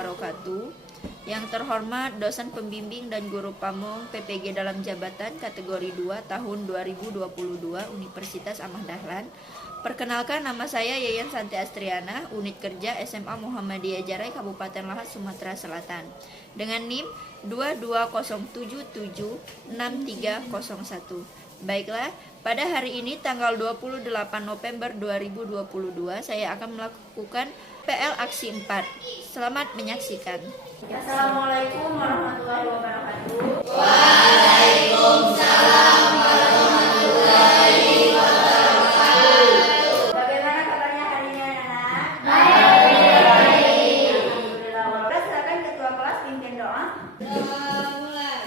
wabarakatuh. Yang terhormat dosen pembimbing dan guru pamong PPG dalam jabatan kategori 2 tahun 2022 Universitas Ahmad Dahlan. Perkenalkan, nama saya Yayan Santi Astriana, unit kerja SMA Muhammadiyah Jarai Kabupaten Lahat, Sumatera Selatan, dengan NIM 22077631. Baiklah, pada hari ini tanggal 28 November 2022 saya akan melakukan PL Aksi 4. Selamat menyaksikan. Assalamualaikum warahmatullahi wabarakatuh. Waalaikumsalam warahmatullahi wabarakatuh. Bagaimana kabarnya hari ini, anak-anak? Baik. Alhamdulillah. Silakan ketua kelas pimpin doa. Mulai.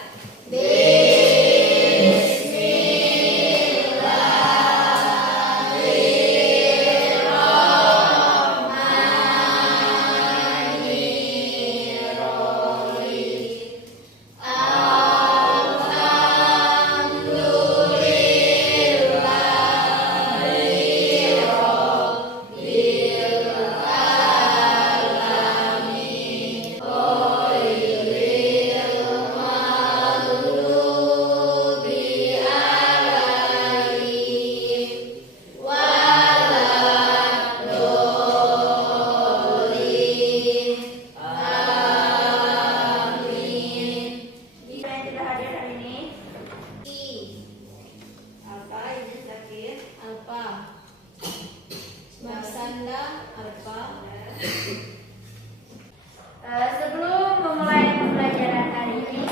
Sebelum memulai pembelajaran hari ini,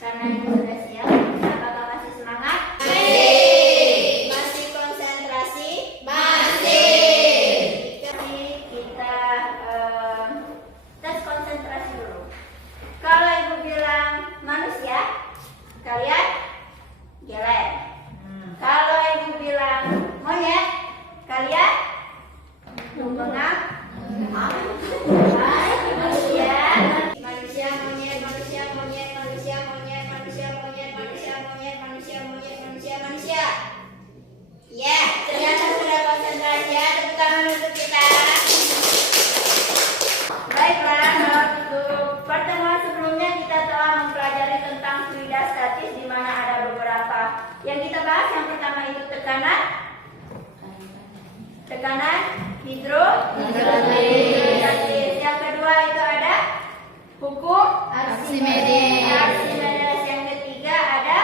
karena ini sudah siap, apakah masih semangat? Masih konsentrasi? Jadi kita tes konsentrasi dulu. Kalau ibu bilang manusia, kalian geleng. Kalau ibu bilang monyet, kalian bengak. Manusia, monyet, manusia, monyet, manusia, monyet, manusia, monyet, manusia, monyet, manusia, monyet, manusia, manusia. Ya, ternyata sudah konsentrasi ya. Tepuk tangan untuk kita. Baiklah, untuk pertemuan sebelumnya kita telah mempelajari tentang fluida statis, di mana ada beberapa yang kita bahas. Yang pertama itu tekanan hidrostatis. Yang kedua itu ada hukum Archimedes. Yang ketiga ada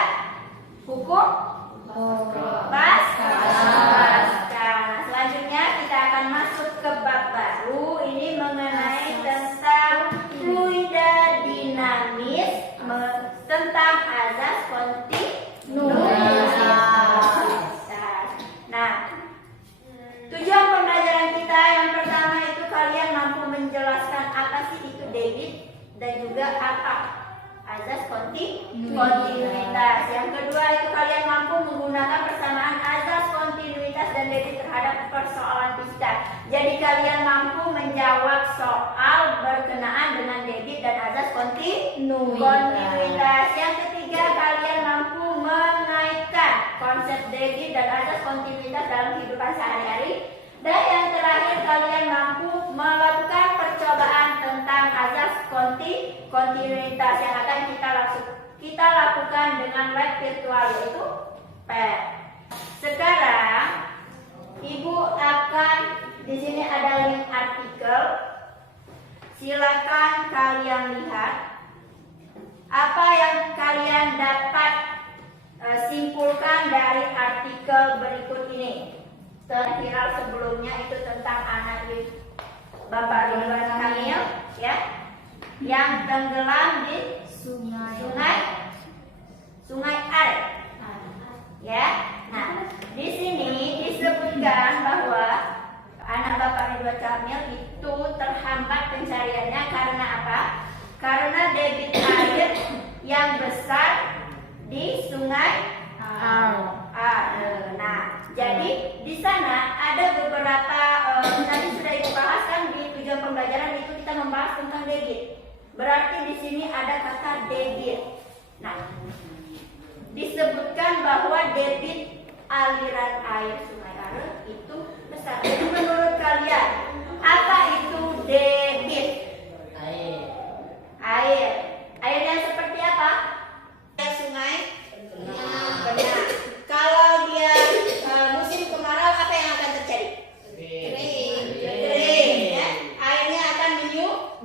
hukum Pascal. Nah, selanjutnya kita akan masuk ke bab baru. Ini mengenai tentang fluida dinamis, tentang azas kontinuitas. Nah, tujuan pembelajaran kita yang pertama itu kalian mampu menjelaskan apa sih itu debit dan juga apa azas kontinuitas. Yang kedua itu kalian mampu menggunakan persamaan azas kontinuitas dan debit terhadap persoalan fisika. Jadi kalian mampu menjawab soal berkenaan dengan debit dan azas kontinuitas. Yang ketiga, kalian mampu mengaitkan konsep debit dan azas kontinuitas dalam kehidupan sehari-hari. Dan yang terakhir, kalian mampu melakukan percobaan tentang azas kontinuitas yang akan kita lakukan dengan lab virtual, yaitu PET. Sekarang Ibu akan, di sini ada link artikel. Silakan kalian lihat apa yang kalian dapat simpulkan dari artikel berikut ini. Viral sebelumnya itu tentang anak Bapak Ridwan Kamil, ya, yang tenggelam di sungai Are, ya. Nah, di sini disebutkan bahwa anak Bapak Ridwan Kamil itu terhambat pencariannya karena apa? Karena debit air yang besar di sungai Are. Nah, jadi di sana ada beberapa tadi sudah dibahas kan di tujuan pembelajaran itu kita membahas tentang debit. Berarti di sini ada kata debit. Nah, disebutkan bahwa debit aliran air sungai Are itu besar. Jadi menurut kalian apa itu debit?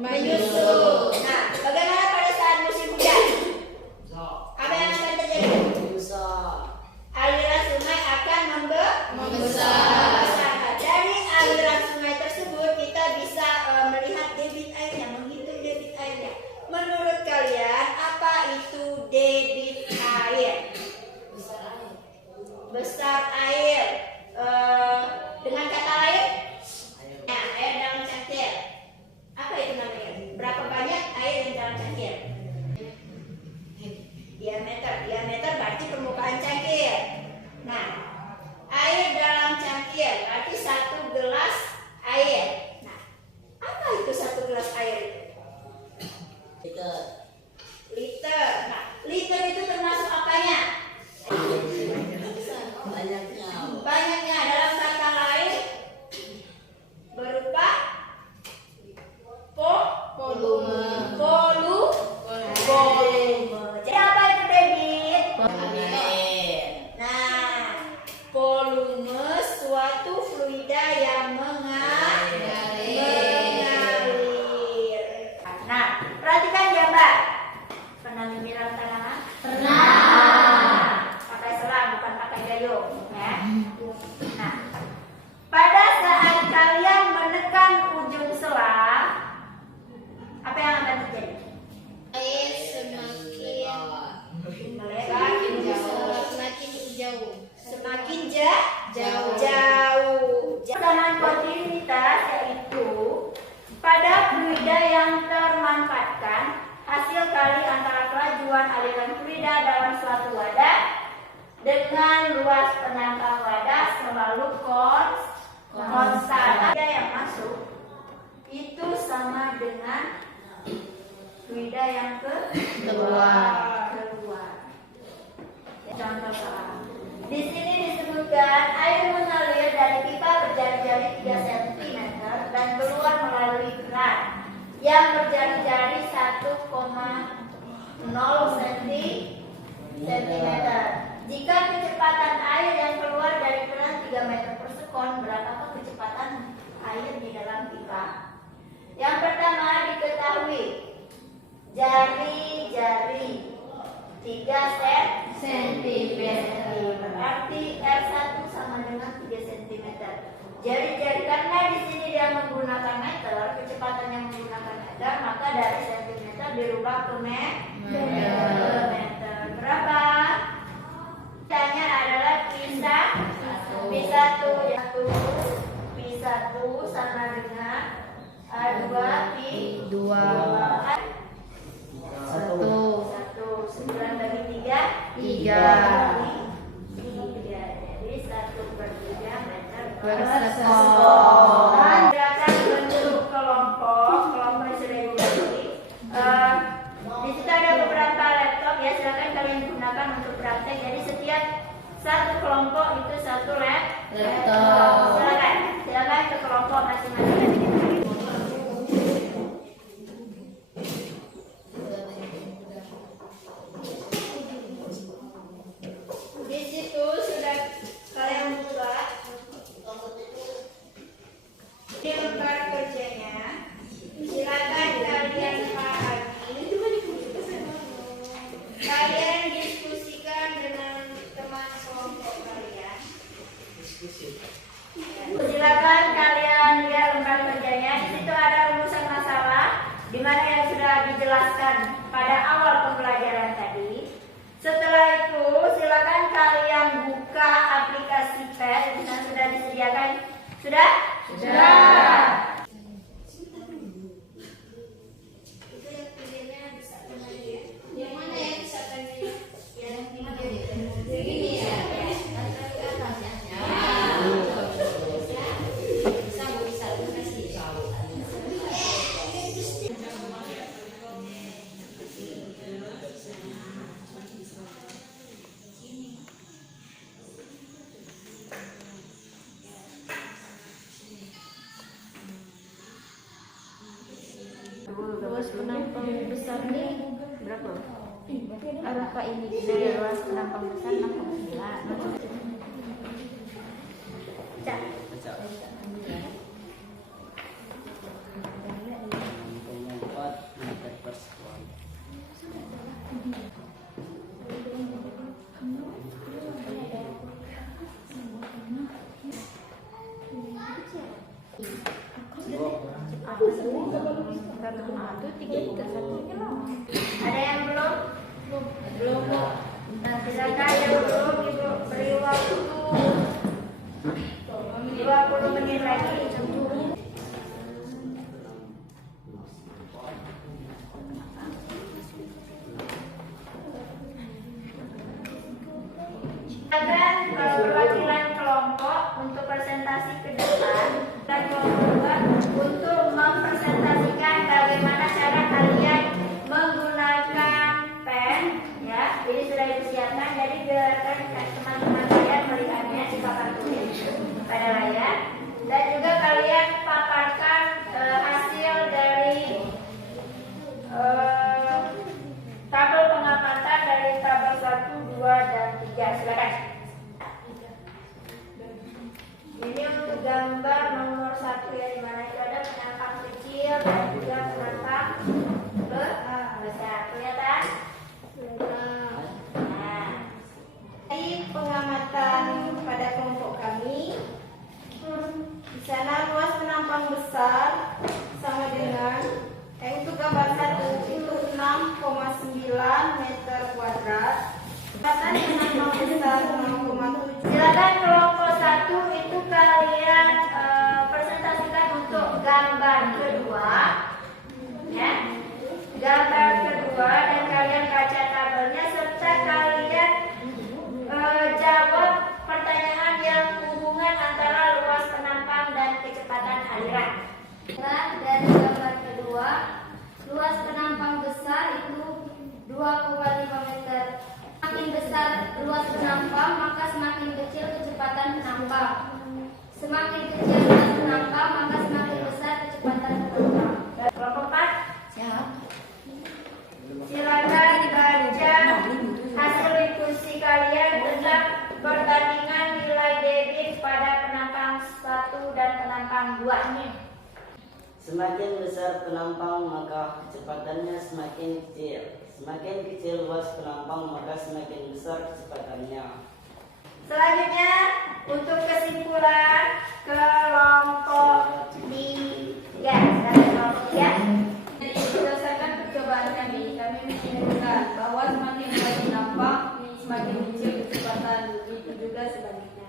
menyusut. Nah, bagaimana pada saat musim hujan? Apa yang akan terjadi? Aliran sungai akan membesar. Dari aliran sungai tersebut kita bisa melihat debit airnya, menghitung debit airnya. Menurut kalian apa itu debit air? Besar air. Dengan kata lain, ya, air dalam cangkir. Apa itu namanya? Berapa banyak air yang dalam cangkir? Diameter berarti permukaan cangkir. Nah, air dalam cangkir berarti 1 gelas air. Nah, apa itu 1 gelas air itu? Liter. Nah, liter itu termasuk apanya? Banyaknya. Dalam kata lain berupa volume. Jadi apa itu debit? Nah, volume suatu fluida yang mengalir. Nah, perhatikan ya Mbak. Pernah menyiram tanaman? Pernah. Pakai selang, bukan pakai gayung, ya. Nah, pada saat kalian menekan ujung selang, apa yang akan terjadi? Air semakin Melebar, semakin jauh. jauh. Tekanan kontinuitas yaitu pada fluida yang termanfaatkan, hasil kali antara kelajuan aliran fluida dalam suatu wadah dengan luas penangkal wadah selalu konstan. Fluida yang masuk itu sama dengan fluida yang keluar. Contoh soal. Di sini disebutkan air mengalir dari pipa berjari-jari 3 cm dan keluar melalui keran yang berjari-jari 1,0 cm. Jika kecepatan air yang keluar dari keran 3 meter per sekon, berapakah kecepatan air di dalam pipa? Yang pertama diketahui jari-jari 3 cm, berarti R1 sama dengan 3 cm. Jari-jari, karena di sini dia menggunakan meter, kecepatannya menggunakan meter, maka dari cm dirubah ke meter. Berapa? Tanya adalah P1 sama dengan A2 P2. 9 bagi 3. Jadi 1/3 meter per sekon. Silakan bentuk kelompok yang sudah dibagi. Di situ ada beberapa laptop ya, silakan kalian gunakan untuk praktek. Jadi setiap satu kelompok itu 1 laptop. Silakan ke kelompok masing-masing. Di situ sudah kalian buat di lembar kerjanya. Silakan kalian pahami. Kalian diskusikan dengan teman kelompok kalian. Silakan kalian lihat lembar kerjanya. Di situ ada rumusan masalah di mana yang sudah dijelaskan pada awal pembelajaran tadi. Setelah itu silakan kalian buka aplikasi PET yang sudah disediakan. Sudah? Itu yang pilihnya bisa kembali ya. Yang mana yang bisa kembali? Yang mana ini ya? Luas penampang besar nih berapa? Berapa ini? Dari luas penampang besar 6,9. Cak. Ada yang belum? Belum. Nah, silakan yang belum Ibu beri waktu 20 menit lagi. Silakan perwakilan kelompok untuk presentasi ke depan dan kelompok 2 untuk mempresentasikan bagaimana cara kalian menggunakan pen, ya. Jadi sudah disiapkan, jadi biarkan teman-teman kalian melihatnya di papan tulis pada layar, dan juga kalian paparkan hasil dari tabel pengamatan dari tabel 1, 2, dan 3. Silakan. Ini untuk gambar nomor 1 ya, di mana itu ada penampang kecil dan juga penampang besar. Kelihatan? Nah, Dari pengamatan pada kelompok kami, di sana luas penampang besar sama dengan untuk gambar 1 itu 6,9 meter kuadrat. Kata penampang besar 6,7. silakan kelompok 1 itu kalian presentasikan untuk gambar kedua, ya. Gambar kedua, dan kalian baca tabelnya serta kalian jawab pertanyaan yang hubungan antara luas penampang dan kecepatan aliran. Dari gambar kedua, luas penampang besar itu 2,5 meter. Semakin besar luas penampang, maka semakin kecil kecepatan penampang. Semakin kecil luas penampang, maka semakin besar kecepatan penampang. Kelompok 4, silakan baca hasil diskusi kalian tentang perbandingan nilai debit pada penampang 1 dan penampang 2. Semakin besar penampang maka kecepatannya semakin kecil. Semakin kecil luas penampang maka semakin besar kecepatannya. Selanjutnya untuk kesimpulan kelompok 3. Silakan kelompok 3. Berdasarkan percobaan kami menyimpulkan bahwa semakin luas penampang, semakin kecil kecepatan, begitu juga sebaliknya.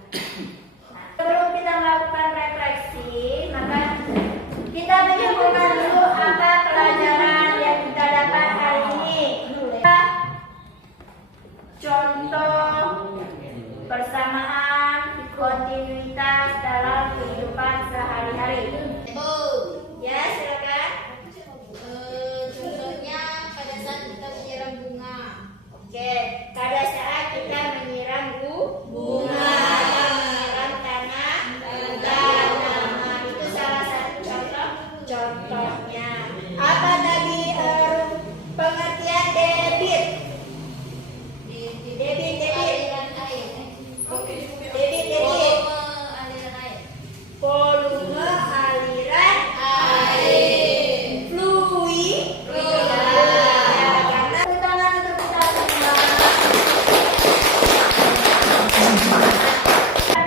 Sebelum kita melakukan refleksi, maka kita menyimpulkan dulu apa pelajaran yang kita dapat hari ini. Contoh persamaan kontinuitas dalam kehidupan sehari-hari. Ya, silakan. Contohnya pada saat kita menyiram bunga. Oke, pada saat kita menyiram bunga, menyiram tanaman, itu salah satu contohnya. Apa tadi pengertian debit? Debit. Aliran air. Debit. Aliran air. Volume aliran air. Fluid. Ya, karena tangan untuk kita semua.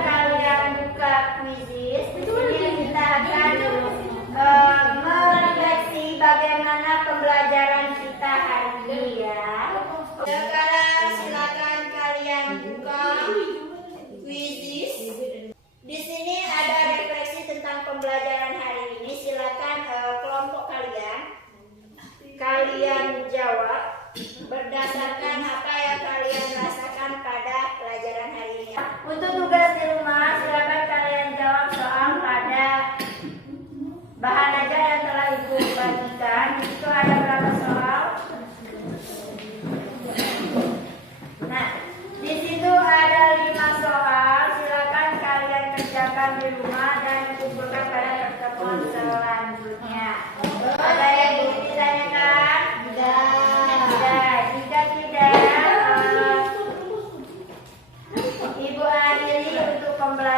Kalian buka kuisis, di sini kita akan merefleksi bagaimana pembelajaran kita hari ini ya. Sekarang silakan kalian buka kuisis. Di sini ada refleksi tentang pembelajaran hari ini. Silakan kelompok kalian jawab berdasarkan apa yang kalian rasakan pada pelajaran hari ini. Untuk tugas di rumah, silakan kalian jawab soal pada bahan ajar yang telah Ibu bagikan. Itu ada berapa soal? Nah, di situ ada 5 soal. Silakan kalian kerjakan di rumah dan kumpulkan pada pertemuan selanjutnya. Ada yang ingin ditanyakan? Tidak. Jika tidak, Ibu akhiri untuk pembelajaran.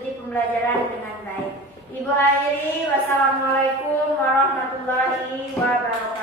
mengikuti pembelajaran dengan baik. Ibu akhiri, wassalamualaikum warahmatullahi wabarakatuh.